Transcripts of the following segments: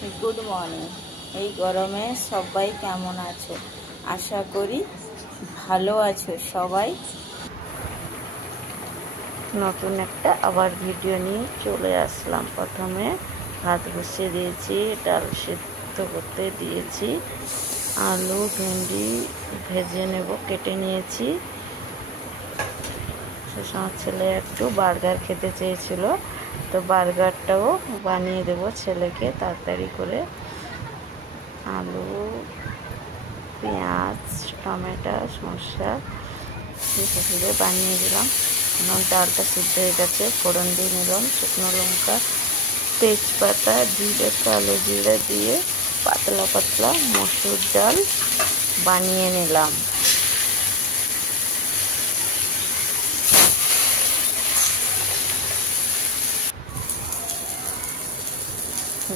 Good morning. এই গরমে সবাই কেমন আছো? আশা করি ভালো আছো সবাই। নতুন একটা আবার ভিডিও নিয়ে চলে আসলাম। প্রথমে ভাত বসিয়ে দিয়েছি, ডাল সিদ্ধ করতে দিয়েছি, আলু ভেন্ডি ভেজে নেব, কেটে নিয়েছি। আমার ছেলে একটু বার্গার খেতে চেয়েছিল, তো বার্গারটাও বানিয়ে দেবো ছেলেকে তাড়াতাড়ি করে। আলু, পেঁয়াজ, টমেটো, শসা দিয়ে বানিয়ে দিলাম। এখন ডালটা সিদ্ধ হয়ে গেছে, ফোড়ন দিয়ে নিলাম, শুকনো লঙ্কা, তেজপাতা, জিরে, কালো জিরে দিয়ে পাতলা পাতলা মসুর ডাল বানিয়ে নিলাম।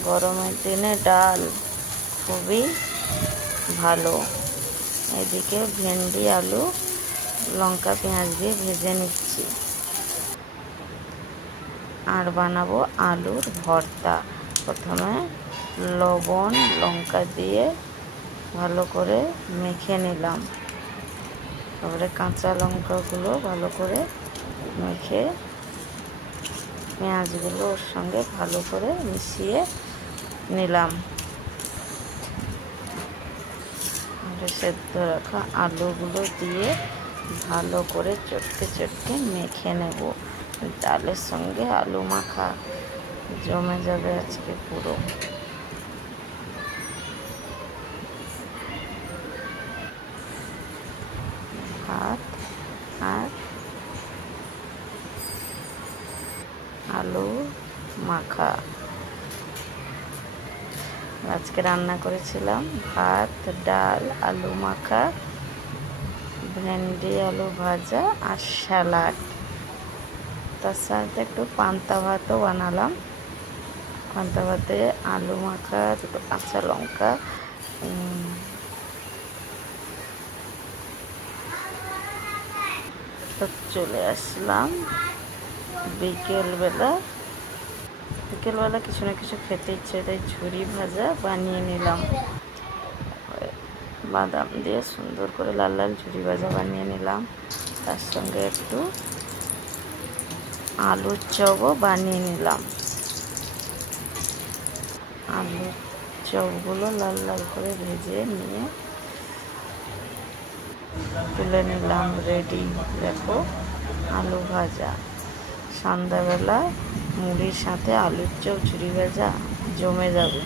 গরমের দিনে ডাল খুবই ভালো। এদিকে ভেন্ডি, আলু, লঙ্কা, পেঁয়াজ দিয়ে ভেজে নিচ্ছি। আর বানাবো আলুর ভর্তা। প্রথমে লবণ লঙ্কা দিয়ে ভালো করে মেখে নিলাম, তারপরে কাঁচা লঙ্কাগুলো ভালো করে মেখে পেঁয়াজগুলো ওর সঙ্গে ভালো করে মিশিয়ে নিলাম। সেদ্ধ রাখা আলুগুলো দিয়ে ভালো করে চটকে চটকে মেখে নেব। ডালের সঙ্গে আলু মাখা জমে যাবে আজকে পুরো। ভাত আর আলু মাখা আজকে রান্না করেছিলাম। ভাত, ডাল, আলু মাখা, ভেন্ডি আলু ভাজা আর স্যালাড। তার সাথে একটু পান্তা ভাতও বানালাম। পান্তা ভাতে আলু মাখা, দুটো কাঁচা লঙ্কা, তো চলে আসলাম বিকেলবেলা কিছু না কিছু খেতে ইচ্ছে, তাই ঝুরি ভাজা বানিয়ে নিলাম। বাদাম দিয়ে সুন্দর করে লাল লাল ঝুরি ভাজা বানিয়ে নিলাম। তার সঙ্গে একটু আলুর চপও বানিয়ে নিলাম। আলুর চপগুলো লাল লাল করে ভেজে নিয়ে তুলে নিলাম। রেডি, দেখো আলু ভাজা। সন্ধ্যাবেলা মুড়ির সাথে আলুর চপ ঝুরি ভাজা জমে যাবে।